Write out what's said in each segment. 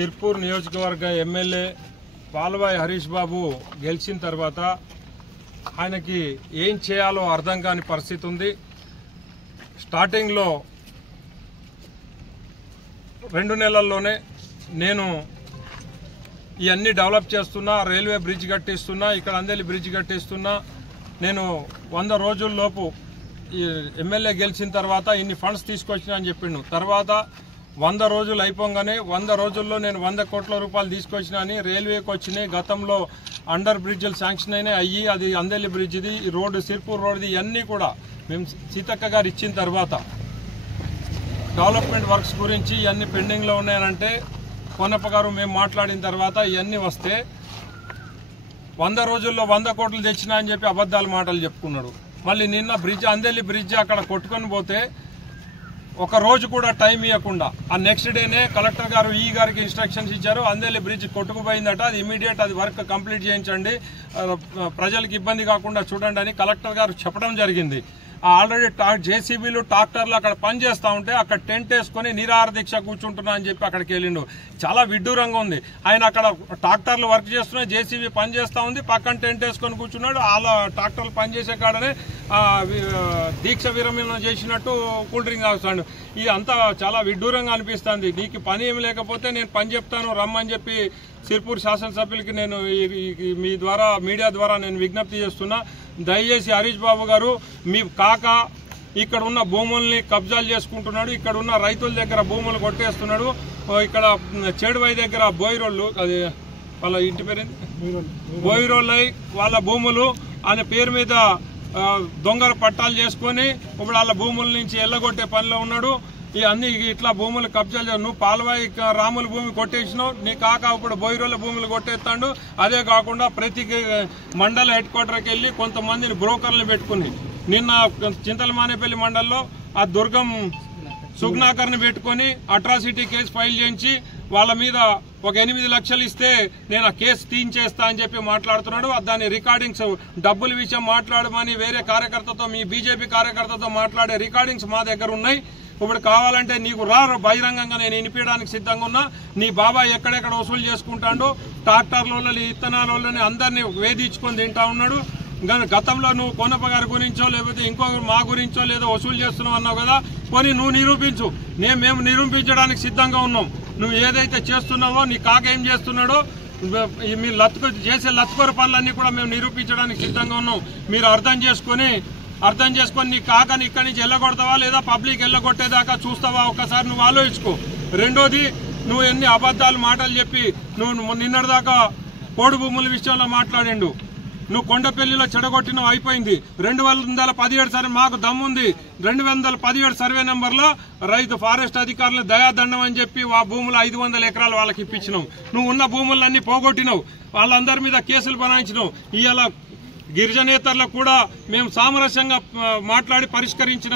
సిర్పూర్ నియోజకవర్గ ఎమ్మెల్యే పాల్వాయి హరీష్ బాబు గెలిచిన తర్వాత ఆయనకి ఏం చేయాలో అర్థం కాని పరిస్థితి ఉంది. స్టార్టింగ్లో 2 నెలల్లోనే నేను ఇవన్నీ డెవలప్ చేస్తున్నా, రైల్వే బ్రిడ్జ్ కట్టిస్తున్నా, ఇక్కడ అందేలి బ్రిడ్జ్ కట్టిస్తున్నా, నేను 100 రోజుల్లోపు ఈ ఎమ్మెల్యే గెలిచిన తర్వాత ఇన్ని ఫండ్స్ తీసుకొచ్చినా అని చెప్పిండు. తర్వాత 100 రోజులు అయిపోగానే 100 రోజుల్లో నేను 100 కోట్ల రూపాయలు తీసుకొచ్చినా అని రైల్వేకి వచ్చినాయి. గతంలో అండర్ బ్రిడ్జ్లు శాంక్షన్ అయినాయి, అయ్యి అది అందేలి బ్రిడ్జ్ది, ఈ రోడ్డు సిర్పూర్ రోడ్ది, ఇవన్నీ కూడా మేము సీతక్క గారు ఇచ్చిన తర్వాత డెవలప్మెంట్ వర్క్స్ గురించి ఇవన్నీ పెండింగ్లో ఉన్నాయనంటే పొన్నప్ప గారు మేము మాట్లాడిన తర్వాత ఇవన్నీ వస్తే 100 రోజుల్లో 100 కోట్లు తెచ్చినా అని చెప్పి అబద్ధాల మాటలు చెప్పుకున్నాడు. మళ్ళీ నిన్న బ్రిడ్జ్ అందేలి బ్రిడ్జ్ అక్కడ కొట్టుకొని పోతే ఒక రోజు కూడా టైం ఇవ్వకుండా ఆ నెక్స్ట్ డేనే కలెక్టర్ గారు ఈ గారికి ఇన్స్ట్రక్షన్స్ ఇచ్చారు. అందేలి బ్రిడ్జ్ కొట్టుకుపోయిందట, అది ఇమీడియట్ అది వర్క్ కంప్లీట్ చేయించండి, ప్రజలకు ఇబ్బంది కాకుండా చూడండి అని కలెక్టర్ గారు చెప్పడం జరిగింది. ఆల్రెడీ జేసీబీలు ట్రాక్టర్లు అక్కడ పనిచేస్తూ ఉంటే అక్కడ టెంట్ వేసుకుని నిరాహార దీక్ష కూర్చుంటున్నా అని చెప్పి అక్కడికి వెళ్ళిండు. చాలా విడ్డూరంగా ఉంది. ఆయన అక్కడ ట్రాక్టర్లు వర్క్ చేస్తున్నాయి, జేసీబీ పనిచేస్తూ ఉంది, పక్కన టెంట్ వేసుకొని కూర్చున్నాడు. అలా ట్రాక్టర్లు పనిచేసే కాడనే దీక్ష విరమణ చేసినట్టు కూల్ డ్రింక్ తాగుతాడు. ఇది అంతా చాలా విడ్డూరంగా అనిపిస్తుంది. నీకు పని ఏమి లేకపోతే నేను పని చెప్తాను రమ్మని చెప్పి సిర్పూర్ శాసనసభ్యులకి నేను మీ ద్వారా మీడియా ద్వారా నేను విజ్ఞప్తి చేస్తున్నా. దయచేసి హరీష్ బాబు గారు, మీ కాక ఇక్కడ ఉన్న భూముల్ని కబ్జాలు చేసుకుంటున్నాడు, ఇక్కడ ఉన్న రైతుల దగ్గర భూములు కొట్టేస్తున్నాడు. ఇక్కడ చెడువై దగ్గర బోయిరోళ్ళు, అది వాళ్ళ ఇంటి పేరు బోయిరోళ్ళై వాళ్ళ భూములు ఆయన పేరు మీద దొంగర పట్టాలు చేసుకొని ఇప్పుడు వాళ్ళ భూముల నుంచి ఎల్లగొట్టే పనిలో ఉన్నాడు. ఈ అన్ని ఇట్లా భూములు కబ్జాలు నువ్వు పాల్వాయి రాముల భూమి కొట్టేసినావు, నీ కాక ఇప్పుడు బోయిరోళ్ళ భూములు కొట్టేస్తాడు. అదే కాకుండా ప్రతి మండల హెడ్ క్వార్టర్కి వెళ్ళి కొంతమందిని బ్రోకర్లను పెట్టుకుని నిన్న చింతలమానేపల్లి మండలంలో ఆ దుర్గం సుగ్నాకర్ని పెట్టుకుని అట్రాసిటీ కేసు ఫైల్ చేయించి వాళ్ళ మీద ఒక 8 లక్షలు ఇస్తే నేను ఆ కేసు తీయించేస్తా అని చెప్పి మాట్లాడుతున్నాడు. దాని రికార్డింగ్స్ డబ్బుల విషయం మాట్లాడమని వేరే కార్యకర్తతో, మీ బీజేపీ కార్యకర్తతో మాట్లాడే రికార్డింగ్స్ మా దగ్గర ఉన్నాయి. ఇప్పుడు కావాలంటే నీకు బహిరంగంగా నేను వినిపించడానికి సిద్ధంగా ఉన్నా. నీ బాబాయ్ ఎక్కడెక్కడ వసూలు చేసుకుంటాడో ట్రాక్టర్లని, ఇత్తనాలని అందరినీ వేధించుకొని తింటా ఉన్నాడు. గతంలో నువ్వు కొనప్ప గారి గురించో లేకపోతే ఇంకొకరు మా గురించో లేదో వసూలు చేస్తున్నావు అన్నావు కదా, కొని నువ్వు నిరూపించు. మేము నిరూపించడానికి సిద్ధంగా ఉన్నాం. నువ్వు ఏదైతే చేస్తున్నావో, నీ కాక ఏం చేస్తున్నాడో, మీరు చేసే లత్కొర పనులన్నీ కూడా మేము నిరూపించడానికి సిద్ధంగా ఉన్నాం. మీరు అర్థం చేసుకొని నీ కాకని ఇక్కడి నుంచి వెళ్ళగొడతావా లేదా పబ్లిక్ వెళ్ళగొట్టేదాకా చూస్తావా ఒక్కసారి నువ్వు ఆలోచించుకో. రెండోది, నువ్వు ఎన్ని అబద్ధాలు మాటలు చెప్పి నువ్వు నిన్నటిదాకా పోడు భూముల విషయంలో మాట్లాడిండు. నువ్వు కొండపల్లిలో చెడగొట్టినవు, అయిపోయింది. 2017 సర్వే మాకు దమ్ముంది. 2017 సర్వే నెంబర్లో రైతు ఫారెస్ట్ అధికారులు దయాదండం అని చెప్పి ఆ భూములు 500 ఎకరాలు వాళ్ళకి ఇప్పించినావు. నువ్వు ఉన్న భూములన్నీ పోగొట్టినావు, వాళ్ళందరి మీద కేసులు బనాయించినావు. ఇవాళ గిరిజనేతర్లకు కూడా మేము సామరస్యంగా మాట్లాడి పరిష్కరించిన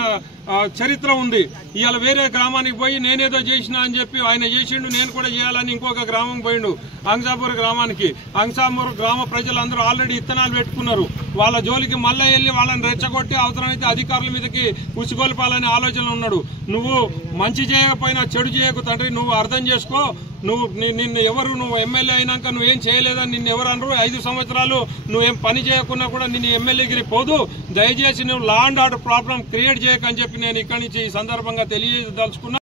చరిత్ర ఉంది. ఇవాళ వేరే గ్రామానికి పోయి నేనేదో చేసినా అని చెప్పి ఆయన చేసిండు, నేను కూడా చేయాలని ఇంకొక గ్రామం పోయిండు, అంగ్సాపూర్ గ్రామానికి. అంగ్సాపూర్ గ్రామ ప్రజలందరూ ఆల్రెడీ ఇత్తనాలు పెట్టుకున్నారు. వాళ్ళ జోలికి మళ్ళీ వెళ్ళి వాళ్ళని రెచ్చగొట్టి అవసరమైతే అధికారుల మీదకి ఉసిగొల్పాలనే ఆలోచన ఉన్నాడు. నువ్వు మంచి చేయకపోయినా చెడు చేయకు తండ్రి, నువ్వు అర్థం చేసుకో. నువ్వు ఎమ్మెల్యే అయినాక నువ్వేం చేయలేదని నిన్ను ఎవరు అనరు. 5 సంవత్సరాలు నువ్వేం పని చేయకున్నా కూడా నిన్ను ఎమ్మెల్యేగిరి పోదు. దయచేసి నువ్వు law and order problem create చేయకని చెప్పి నేను ఇక్కడి నుంచి ఈ సందర్భంగా తెలియదలుచుకున్నా.